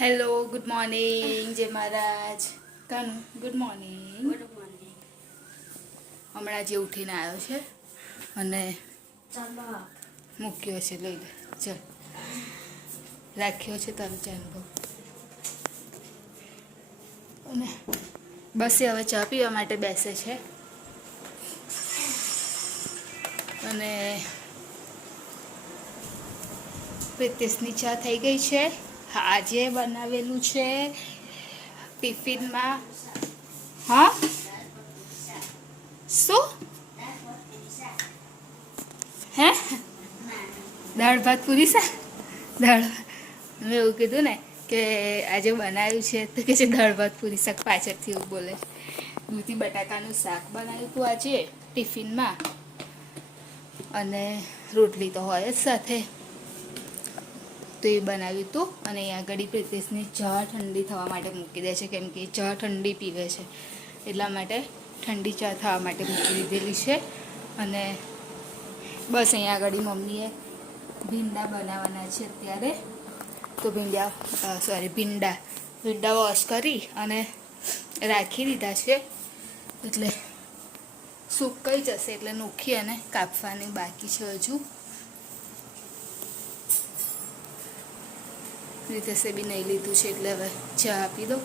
Hello, good morning. જય મહારાજ. Kanu good morning. હમણાં જે ઉઠીને આવ્યો છે અને મૂક્યો છે. લઈ લે, ચાલ. રાખ્યો છે તારો ચાંદો. અને બસ એ હવે ચા પીવા માટે બેસે છે. અને પ્રિતેશની ચા થઈ ગઈ છે. આજે બનાવેલું છે ટિફિનમાં. હા, શું હે? દાળ ભાત પૂરી શાક. દાળ મેં એવું કીધું ને કે આજે બનાવ્યું છે તો કે છે દાળ ભાત પૂરી શાક. પાછળથી એવું બોલે. દૂધી બટાકાનું શાક બનાવ્યું હતું આજે ટિફિનમાં. અને રોટલી તો હોય જ સાથે, તો એ બનાવ્યું હતું. અને અહીંયા આગળ પ્રિતેશની ચા ઠંડી થવા માટે મૂકી દે છે, કેમ કે ચા ઠંડી પીવે છે એટલા માટે ઠંડી ચા થવા માટે મૂકી દીધેલી છે. અને બસ અહીંયા આગળ મમ્મીએ ભીંડા બનાવવાના છે અત્યારે. તો ભીંડા વોશ કરી અને રાખી દીધા છે, એટલે સુકાઈ જશે એટલે નોખી અને કાપવાની બાકી છે હજુ. રીતેશે બી નહીં લીધું છે એટલે હવે ચા આપી દો.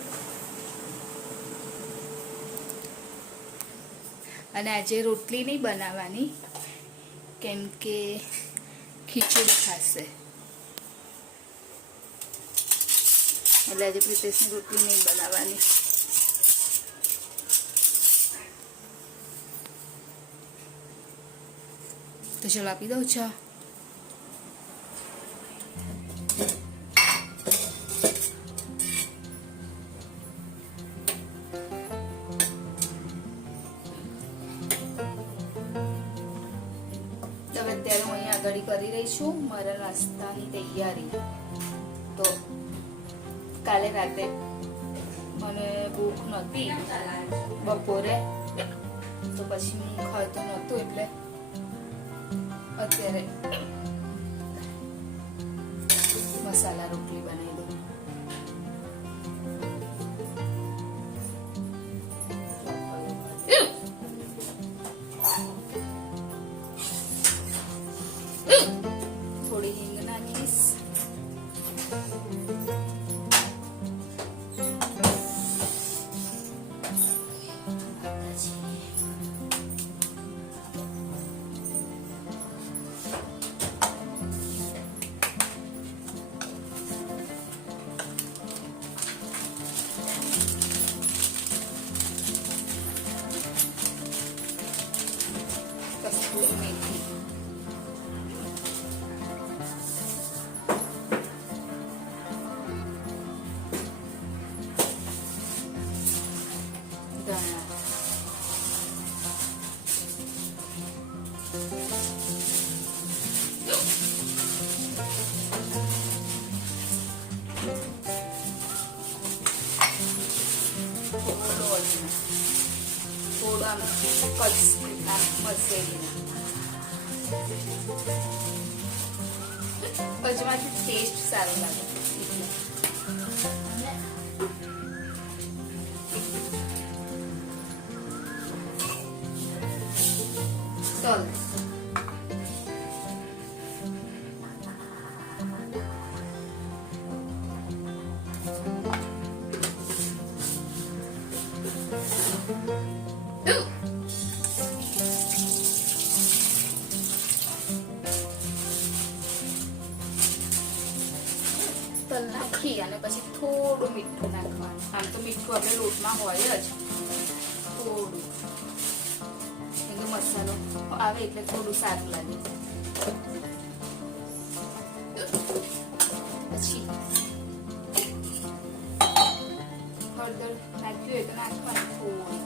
અને આજે રોટલી નહીં બનાવવાની, કેમ કે ખીચડી ખાશે એટલે આજે પ્રિતેશની રોટલી નહીં બનાવવાની. તો ચલો આપી દઉં ચા. અત્યારે હું અહીંયા આગળ કરી રહી છું મારા નાસ્તાની તૈયારી. તો કાલે રાતે મને ભૂખ નહોતી બપોરે, તો પછી હું ખાતો નહોતું એટલે અત્યારે મસાલા રોટલી બનાવી દઉં. થોડી હિંગ નાખીશ. કસ્તૂરી મેથી. થોડું આમ મસેલી પચમાંથી ટેસ્ટ સારો લાગે. ચાલો તલ નાખી અને પછી થોડું મીઠું નાખવાનું. આમ તો મીઠું આપણે લોટમાં હોય જ થોડું, કેમ કે મસાલો આવે એટલે થોડું સારું લાગે. પછી હળદર નાખ્યું હોય તો નાખવાનું થોડું.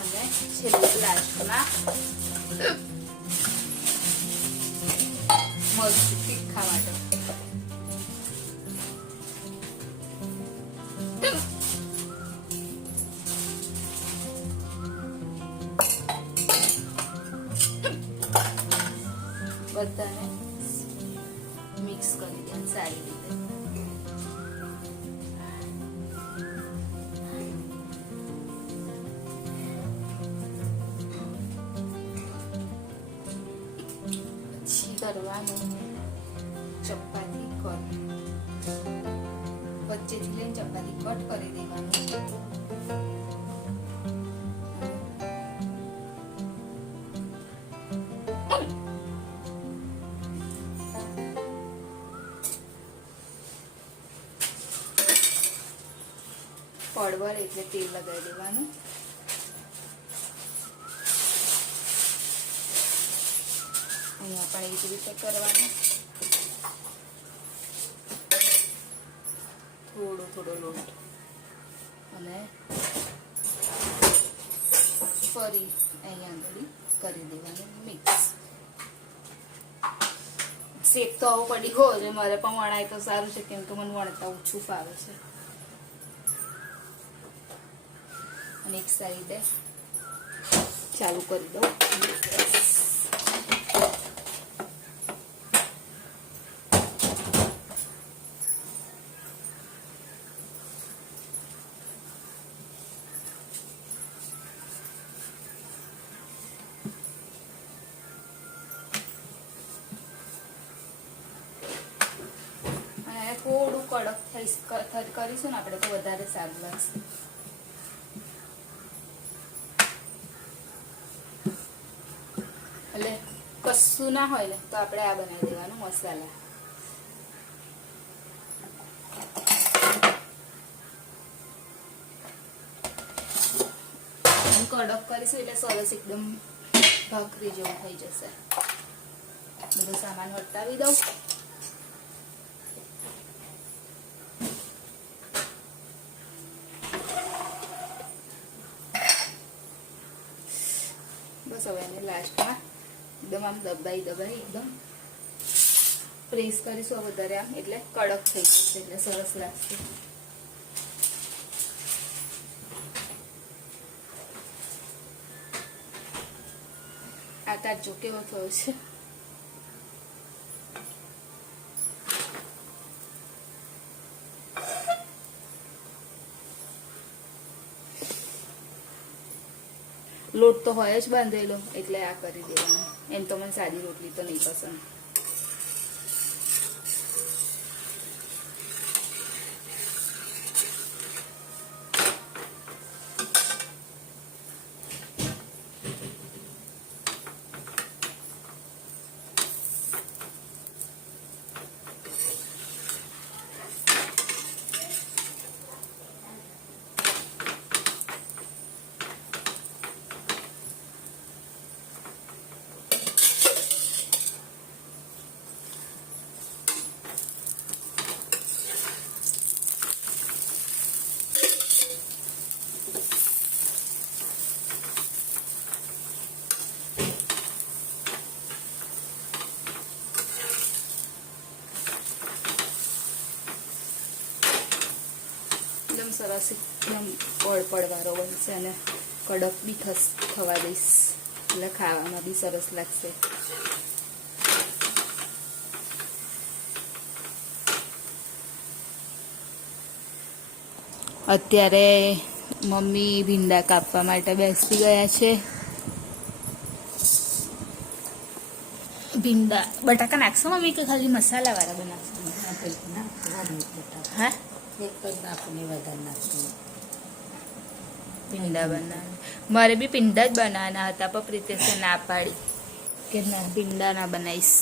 અને છેલ્લે લાસ્ટમાં મરચું તીખા માટે. બધાને મિક્સ કરી દે સારી રીતે. પછી કરવાનું ચપાતી કટ, વચ્ચેથી લઈને ચપાતી કટ કરી દેવાનું. પડવર એટલે તેલ લગાવી દેવાનું. અહીંયા પણ એ જ રીતે કરવાનું. થોડો થોડો લોટ અને ફરી અહીંયા આગળ કરી દેવાનું મિક્સ. શેક તો આવો પડી ગયો છે મારે, પણ વણાય તો સારું છે કેમ કે મને વણતા ઓછું ફાવે છે. અને એક સાઈડે ચાલુ કરી દઉં. થોડું કડક કરીશું ને આપણે તો વધારે સારું લાગશે. એટલે કશું ના હોય ને તો આપણે આ બનાવી દેવાનું મસાલા. કડક કરીશું એટલે સરસ એકદમ ભાખરી જેવું થઈ જશે. બધો સામાન વટાવી દઉં. બસ હવે એને લાસ્ટમાં એકદમ આમ દબાઈ એકદમ પ્રેસ કરીશું વધારે આમ, એટલે કડક થઈ જશે એટલે સરસ લાગશે. આકાર જો કેવો થયો છે. લોટ તો હોય જ બાંધેલો એટલે આ કરી દેવાનું. એમ તો મને સાદી રોટલી તો નહીં પસંદ. સરસ એકદમ પડવાળો બનશે અને કડક બી થવા દઈશ એટલે ખાવામાં બી સરસ લાગશે. અત્યારે મમ્મી ભીંડા કાપવા માટે બેસી ગયા છે. ભીંડા બટાકા નાખશો મમ્મી કે ખાલી મસાલા વાળા બનાવશો? હા ભીંડા બનાવે. મારે બી ભીંડા જ બનાવવાના હતા પણ પ્રિતેશે ના પાડી કે ના ભીંડા ના બનાવીશ.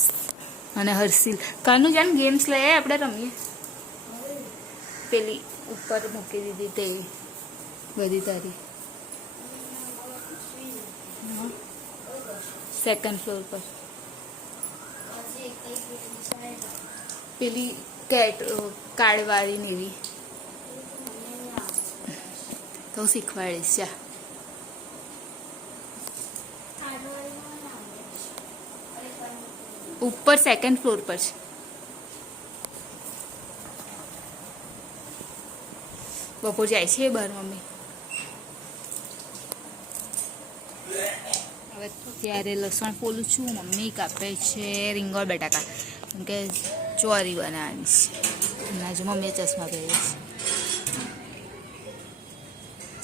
અને હર્ષિલ કાનું જાન ગેમ્સ લઈએ આપણે રમીએ. પેલી ઉપર મૂકી દીધી તેવી બધી તારી સેકન્ડ ફ્લોર પર પેલી કાર્ડવાળી ને એવી તો શીખવાડીશ. ચા ઉપર સેકન્ડ ફ્લોર પર છે. બપોર જાય છે બહાર મમ્મી. હવે ત્યારે લસણ ફોલું છું. મમ્મી કાપે છે રીંગણ બટાકા, કેમ કે ચોરી બનાવવાની છે. અને આજે મમ્મીએ ચશ્મા પહેરે છે.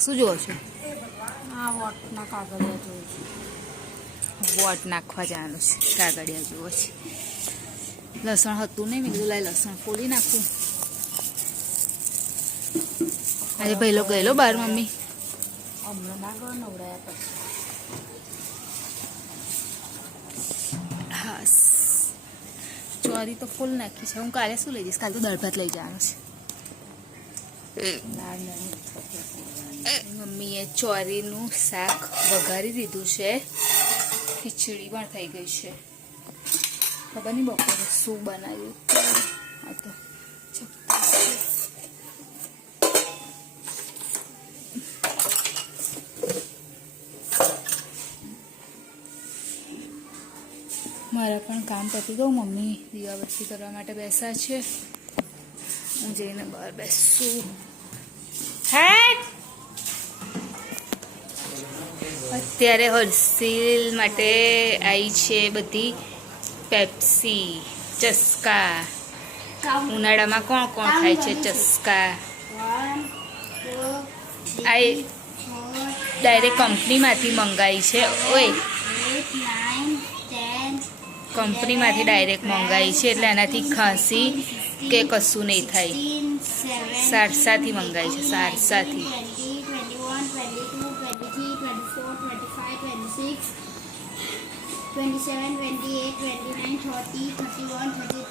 શું જુઓ છો? વોટના કાગળિયા જોઉં છું. વોટ નાખવા જવાનું છે, કાગળિયા જુઓ છે. લસણ હતું નહીં, મેં કીધું લાય લસણ ફોલી નાખું. આજે પહેલો ગયેલો બહાર મમ્મી? હમણાં ના ગયો, નવડાયા પછી. હા, ચોરી તો ફૂલ નાખી છે. હું કાલે શું લઈ જઈશ? કાલે તો દાળ ભાત લઈ જવાનું છે. મમ્મીએ ચોરીનું શાક વઘારી દીધું છે, ખીચડી પણ થઈ ગઈ છે. ખબર નહીં બપોરે શું બનાવ્યું. આ તો મારા પણ કામ પતી ગયું. મમ્મી દીવાબત્તી કરવા માટે બેસા છે. હું જઈને બહાર બેસું. અત્યારે હર્ષિલ માટે આવી છે બધી પેપ્સી, ચસ્કા. ઉનાળામાં કોણ કોણ ખાય છે ચસ્કા? આ ડાયરેક્ટ કંપનીમાંથી મંગાવી છે. ઓય, કંપનીમાંથી ડાયરેક્ટ મંગાવી છે, એટલે એનાથી ખાંસી કે કશું નહીં થાય. સારસાથી મંગાવી છે, સારસાથી. 27, 28, 29, 30, 31, 32,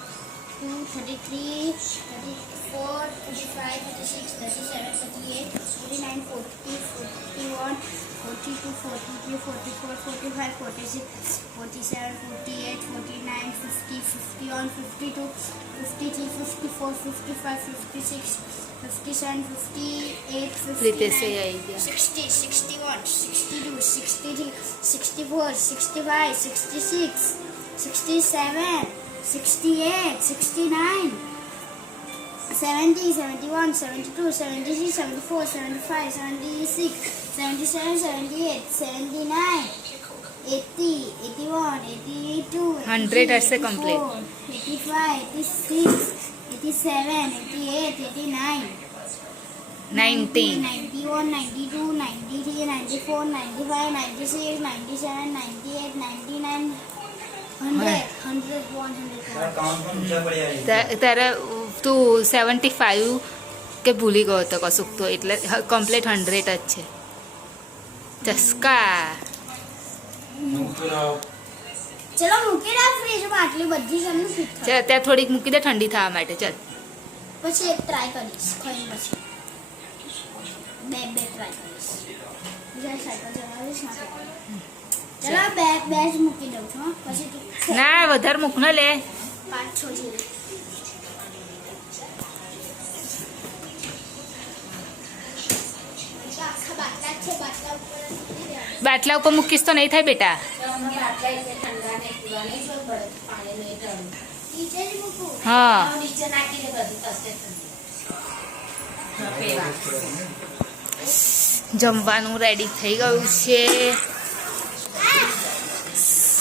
33, 34, 35, 36, 37, 38, 39, 40, 41, 42, 43, 44, 45, 46, 47, 48, 49, 50, 51, 52, 53, 54, 55, 56, 57, 58, 59, 60, 61, 62, 63, 64, 65, 66, 67, 68, 69, 70, 71, 72, 73, 74, 75, 76, 77, 78, 79, 80, 81, 82, 100 હશે કમ્પ્લીટ. 85, 86, 87, 88, 89, 90, 91, 92, 93, 94, 95, 96, 97, 98, 99, 100, 100, 101. તારે તું 75 કે ભૂલી ગયો હતો કશુંક, તો એટલે કમ્પ્લીટ 100 જ છે. ચસ્કા ચલો મૂકી રાખ ફ્રીજમાં. આટલી બધી જમનું ફિટ થાય. ચાલ ત્યાં થોડીક મૂકી દે ઠંડી થવા માટે. ચાલ પછી એક ટ્રાય કરીશ, ખાઈને પછી બે ટ્રાય કરીશ. બીજા સાઈડ પર જવાવીશ ના. ચલો બે જ મૂકી દઉં છું હો. પછી તું ના વધારે મૂક ન લે. 5-6 જેવી. આખા બાટલા છે, બાટલા ઉપર બાટલા ઉપર મૂકીશ તો નહીં થાય બેટા. નીચે જ મૂકું. હા, જમવાનું રેડી થઈ ગયું છે.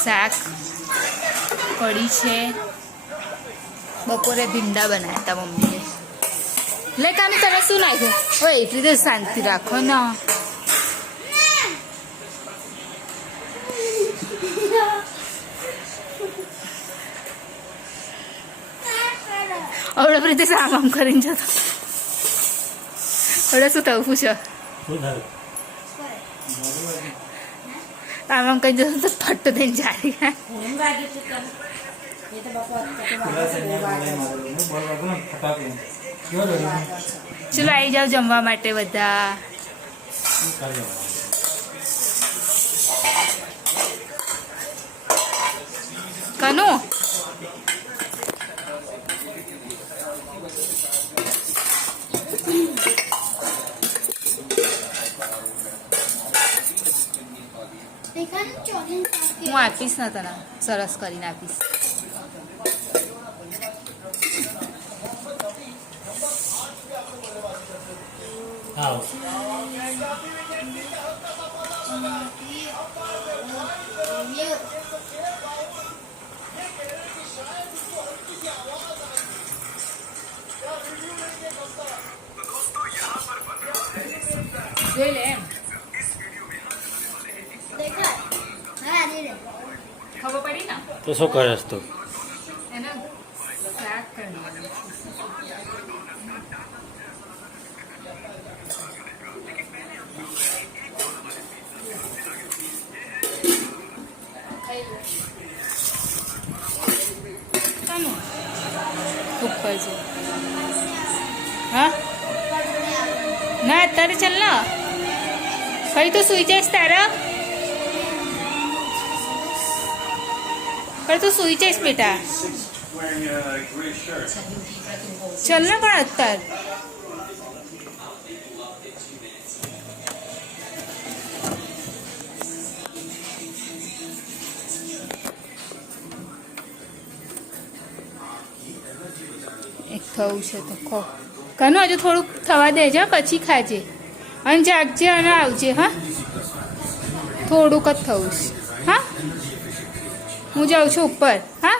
શાક કઢી છે. બપોરે ભીંડા બનાવ્યા હતા મમ્મીએ. લે કામ તમે શું નાખ્યું? ઓય એટલી તો શાંતિ રાખો ને. આવડે રીતે આમ આમ કરીને જતો. આવડે શું થયું પૂછો? આમ આમ કઈ જતો તો ફટ થઈને જારી. ચલો આવી જાઓ જમવા માટે બધા. કનુ હું આપીશ ને તને, સરસ કરીને આપીશ. Yeah. જોઈ લે એમ દેખાય હા આની રે ખબર પડી ને તો શું કરસ તું? એને શાક કરવાનું શાનું? ઉપર છે હા ના અત્યારે ચાલ ને ફરી તો સુઈ જઈશ તારા ફરી તો સુઈ જઈશ બેટા Wearing a gray shirt. ચાલ ને પણ અત્યારે એક થવું છે તો ખો કનું હજુ થોડુંક થવા દેજો પછી ખાજે અને જાગજે અને આવજે હા થોડુંક જ થવું છે હા હું જાઉં છું ઉપર હા